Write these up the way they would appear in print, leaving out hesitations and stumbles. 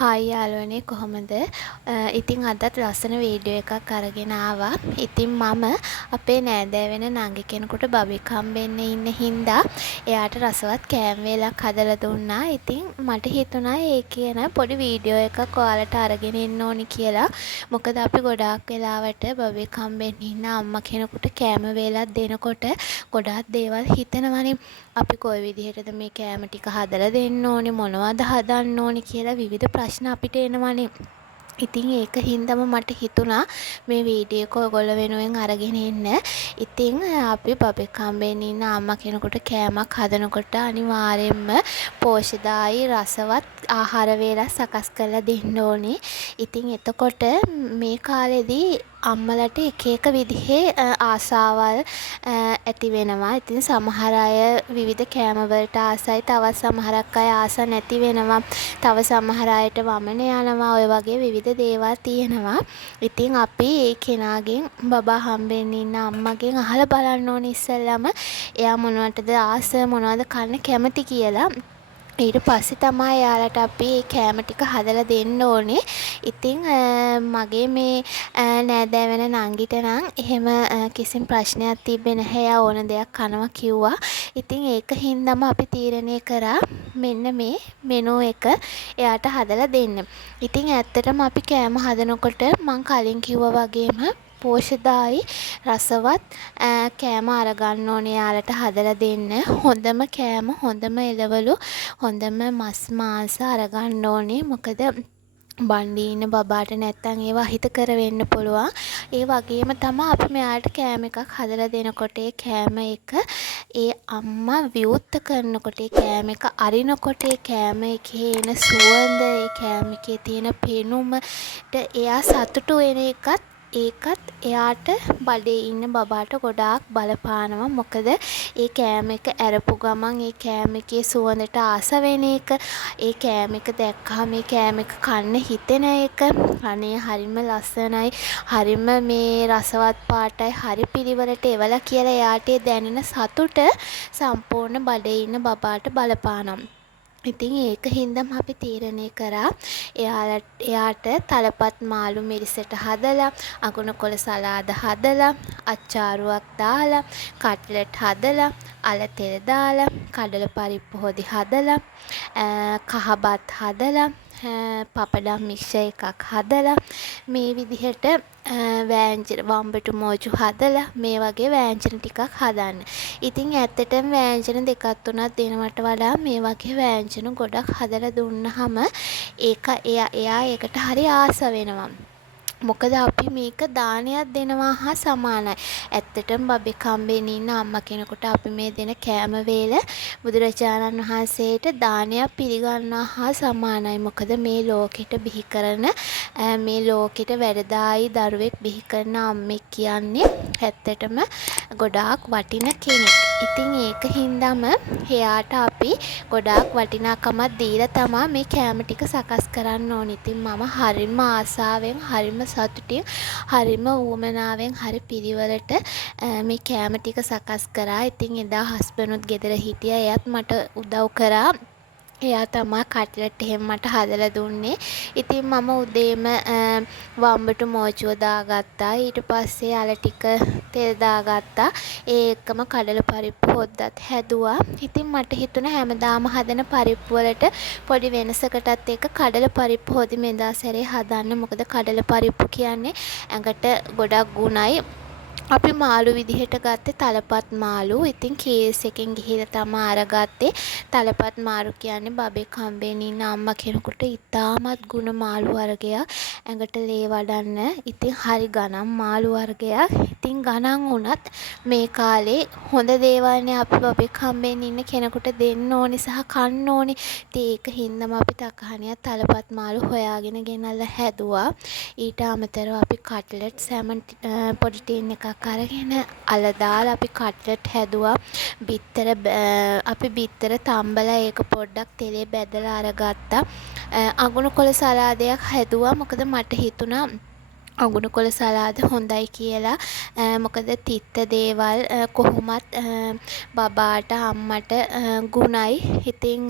Hi යාළුවනේ කොහොමද? ඉතින් අදත් ලස්සන වීඩියෝ එකක් අරගෙන ආවා. ඉතින් මම අපේ නෑදෑ වෙන නංගි කෙනෙකුට බබෙක් හම්බෙන්න ඉන්න හින්දා එයාට රසවත් කෑම වේලක් හදලා දුන්නා. ඉතින් මට හිතුණා ඒ කියන පොඩි වීඩියෝ එකක් ඔයාලට අරගෙන එන්න ඕනි කියලා. මොකද අපි ගොඩාක් වෙලාවට බබෙක් හම්බෙන්න ඉන්න අම්මා කෙනෙකුට කෑම වේලක් දෙනකොට ගොඩාක් දේවල් හිතනවනේ. අපි කොයි විදිහටද මේ කෑම ටික හදලා දෙන්න ඕනේ, මොනවද හදන්න ඕනේ කියලා විවිධ ප්‍රශ්න අපිට එනවනේ. ඉතින් ඒක හින්දාම මට හිතුණා මේ වීඩියෝ එක ඔයගොල්ලෝ වෙනුවෙන් අරගෙන එන්න. ඉතින් අපි බබෙක් හම්බෙන්න ඉන්න අම්මා කෙනෙකුට කෑමක් හදනකොට අනිවාර්යයෙන්ම පෝෂ්‍යදායී රසවත් ආහාර වේලක් සකස් කරලා දෙන්න ඕනේ. ඉතින් එතකොට මේ කාලෙදී අම්මලට එක එක විදිහේ ආසාවල් ඇති වෙනවා. ඉතින් සමහර අය විවිධ කෑම වලට ආසයි, තවත් සමහරක් අය ආස නැති වෙනවා. තව සමහර අයට වමන යනවා. ඔය වගේ විවිධ දේවල් තියෙනවා. ඉතින් අපි ඒ කෙනාගෙන් බබා හම්බෙන්න ඉන්න අම්මගෙන් අහලා බලන්න ඕනේ ඉස්සෙල්ලාම එයා මොනවටද ආස, මොනවද කන්න කැමති කියලා. ඊට පස්සේ තමයි එයාලට අපි මේ කෑම ටික හදලා දෙන්න ඕනේ. ඉතින් මගේ මේ නෑදෑ වෙන නංගිට නම් එහෙම කිසිම ප්‍රශ්නයක් තිබ්බේ නැහැ. එයා ඕන දෙයක් කනවා කිව්වා. ඉතින් ඒක හින්දාම අපි තීරණය කරා මෙන්න මේ මෙනු එක එයාට හදලා දෙන්න. ඉතින් ඇත්තටම අපි කෑම හදනකොට මං කලින් කිව්වා වගේම පෝෂ්‍යදායී රසවත් කෑම අරගන්න ඕනේ යාලට හදලා දෙන්න. හොඳම කෑම, හොඳම එළවලු, හොඳම මස් මාංශ අරගන්න ඕනේ. මොකද බණ්ඩි ඉන්න බබාට නැත්තම් ඒවා අහිතකර වෙන්න පුළුවන්. ඒ වගේම තමයි අපි මෙයාට කෑම එකක් හදලා දෙනකොට ඒ කෑම එක ඒ අම්මා විවුර්ත කරනකොට ඒ කෑම එක අරිනකොට ඒ කෑම එකේ එන සුවඳ, ඒ කෑම එකේ තියෙන පෙනුමට එයා සතුටු වෙන ඒකත් එයාට බඩේ ඉන්න බබාට ගොඩාක් බලපානවා. මොකද ඒ කෑම එක ඇරපු ගමන් ඒ කෑම එකේ සුවඳට ආස වෙන එක, ඒ කෑම එක දැක්කම මේ කෑම එක කන්න හිතෙන එක, අනේ හරිම ලස්සනයි, හරිම මේ රසවත් පාටයි, හරි පිළිවෙලට එවලා කියලා එයාට දැනෙන සතුට සම්පූර්ණ බඩේ ඉන්න බබාට බලපානවා. ඉතින් ඒක හින්දාම අපි තීරණය කරා එයාට තලපත් මාළු මිරිසට හදලා, අගුණ කොළ සලාද හදලා, අච්චාරුවක් දාලා, කට්ලට් හදලා, අල තෙල් දාලා, කඩල පරිප්පු හොදි හදලා, කහබත් හදලා, පපඩම් මික්ස් එකක් හදලා, මේ විදිහට වෑංජන වම්බටු මෝජු හදලා මේ වගේ වෑංජන ටිකක් හදන්න. ඉතින් ඇත්තටම වෑංජන දෙකක් තුනක් දෙනවට වඩා මේ වගේ වෑංජන ගොඩක් හදලා දුන්නාම එයා ඒකට හරි ආස වෙනවා. මොකද අපි මේක දානයක් දෙනවා හා සමානයි. ඇත්තටම බබෙක් හම්බෙන්න ඉන්න අම්මා කෙනෙකුට අපි මේ දෙන කෑම වේල බුදුරජාණන් වහන්සේට දානයක් පිළිගන්නා හා සමානයි. මොකද මේ ලෝකෙට බිහි කරන මේ ලෝකෙට වැඩදායි දරුවෙක් බිහි කරන අම්මෙක් කියන්නේ ඇත්තටම ගොඩාක් වටින කෙනෙක්. ඉතින් ඒක හින්දාම එයාට අපි ගොඩාක් වටිනාකමක් දීලා තමයි මේ කෑම ටික සකස් කරන්න ඕනේ. ඉතින් මම හරිම ආසාවෙන්, හරිම සතුටින්, හරිම උවමනාවෙන්, හරි පිළිවෙලට මේ කෑම ටික සකස් කරා. ඉතින් එදා හස්බන්ඩ්ුත් ගෙදර හිටියා. එයාත් මට උදව් කරා. එයා තමයි කට්ලට් එහෙම මට හදලා දුන්නේ. ඉතින් මම උදේම වම්බටු මෝචුව දාගත්තා. ඊට පස්සේ අල ටික තෙල් දාගත්තා. ඒ එක්කම කඩල පරිප්පු හොද්දත් හැදුවා. ඉතින් මට හිතුණා හැමදාම හදන පරිප්පු වලට පොඩි වෙනසකටත් එක්ක කඩල පරිප්පු හොදි මෙදා සැරේ හදන්න. මොකද කඩල පරිප්පු කියන්නේ ඇඟට ගොඩක් ගුණයි. අපි මාළු විදිහට ගත්තේ තලපත් මාළු. ඉතින් කේස් එකෙන් ගිහිල්ලා තමයි අරගත්තේ. තලපත් මාළු කියන්නේ බබෙක් හම්බෙන්න ඉන්න අම්මා කෙනෙකුට ඉතාමත් ගුණ මාළු වර්ගයක්. ඇඟට ලේ වඩන්න. ඉතින් හරි ගණන් මාළු වර්ගයක්. ඉතින් ගණන් වුණත් මේ කාලේ හොඳ දේවල්නේ අපි බබෙක් හම්බෙන්න ඉන්න කෙනෙකුට දෙන්න ඕනේ සහ කන්න ඕනේ. ඉතින් ඒක හින්දාම අපි තකහණියක් තලපත් මාළු හොයාගෙන ගෙනල්ලා හැදුවා. ඊට අමතරව අපි කට්ලට් සැමන් පොඩි ටින් එකක් අරගෙන අල දාලා අපි කට්ලට් හැදුවා. අපි බිත්තර තම්බලා ඒක පොඩ්ඩක් තෙලේ බැදලා අරගත්තා. අගුණ කොළ සලාදයක් හැදුවා. මොකද මට හිතුණා අගුණකොළ සලාද හොඳයි කියලා. මොකද තිත්ත දේවල් කොහොමත් බබාට අම්මට ගුණයි. ඉතින්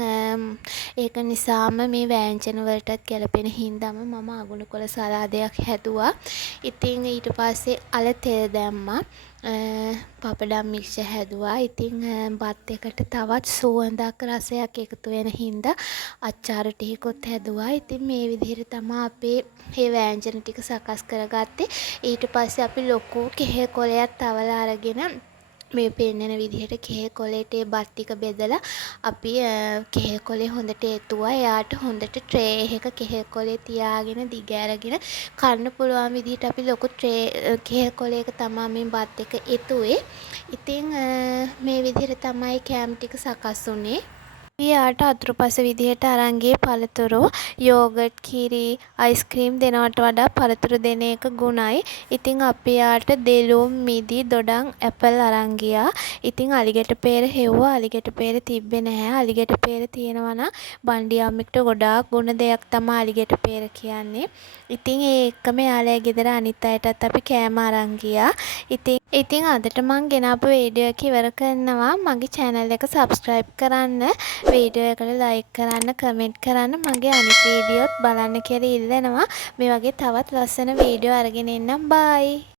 ඒක නිසාම මේ වෑංජන වලටත් ගැලපෙන හින්දාම මම අගුණකොළ සලාදයක් හැදුවා. ඉතින් ඊට පස්සේ අල තෙල් දැම්මා. පපඩම් මික්ෂර් හැදුවා. ඉතින් බත් එකට තවත් සුවඳක් රසයක් එකතු වෙන හින්දා අච්චාර ටිකකුත් හැදුවා. ඉතින් මේ විදිහට තමයි අපේ මේ වෑංජන ටික සකස් කරගත්තේ. ඊට පස්සේ අපි ලොකු කෙහෙල් කොළයක් තවලා අරගෙන මේ පෙන්නන විදිහට කෙහෙල් කොළේට ඒ බත් ටික බෙදලා අපි කෙහෙල් කොළේ හොඳට එතුවා. එයාට හොඳට ට්‍රේ එකක කෙහෙල් කොළේ තියාගෙන දිග ඇරගෙන කන්න පුළුවන් විදිහට අපි ලොකු ට්‍රේ කෙහෙල් කොළයක තමයි මේ බත් එක එතුවේ. ඉතින් මේ විදිහට තමයි කෑම ටික සකස් වුනේ. ඊයාට අතුරුපස විදිහට අරන් ගියේ පළතුරු, යෝගට්, කිරි, අයිස්ක්‍රීම් දෙනවට වඩා පළතුරු දෙන එක ගුණයි. ඉතින් අපි යාට දෙළුම්, මිදි, දොඩම්, ඇපල් අරන් ගියා. ඉතින් අලිගැට පෙර හෙව්වා. අලිගැට පෙර තිබ්බේ නැහැ. අලිගැට පෙර තියෙනවා නම් බණ්ඩි අම්මිට ගොඩාක් ගුණ දෙයක් තමයි අලිගැට පෙර කියන්නේ. ඉතින් ඒ එක්කම යාළුවා ගෙදර අනිත් අයටත් අපි කෑම අරන් ගියා. ඉතින් අදට මං ගෙනාපු වීඩියෝ එක ඉවර කරනවා. මගේ channel එක subscribe කරන්න, වීඩියෝ එකට like කරන්න, comment කරන්න, මගේ අනිත් වීඩියෝත් බලන්න කියලා ඉල්ලනවා. මේ වගේ තවත් ලස්සන වීඩියෝ අරගෙන එන්නම්. bye.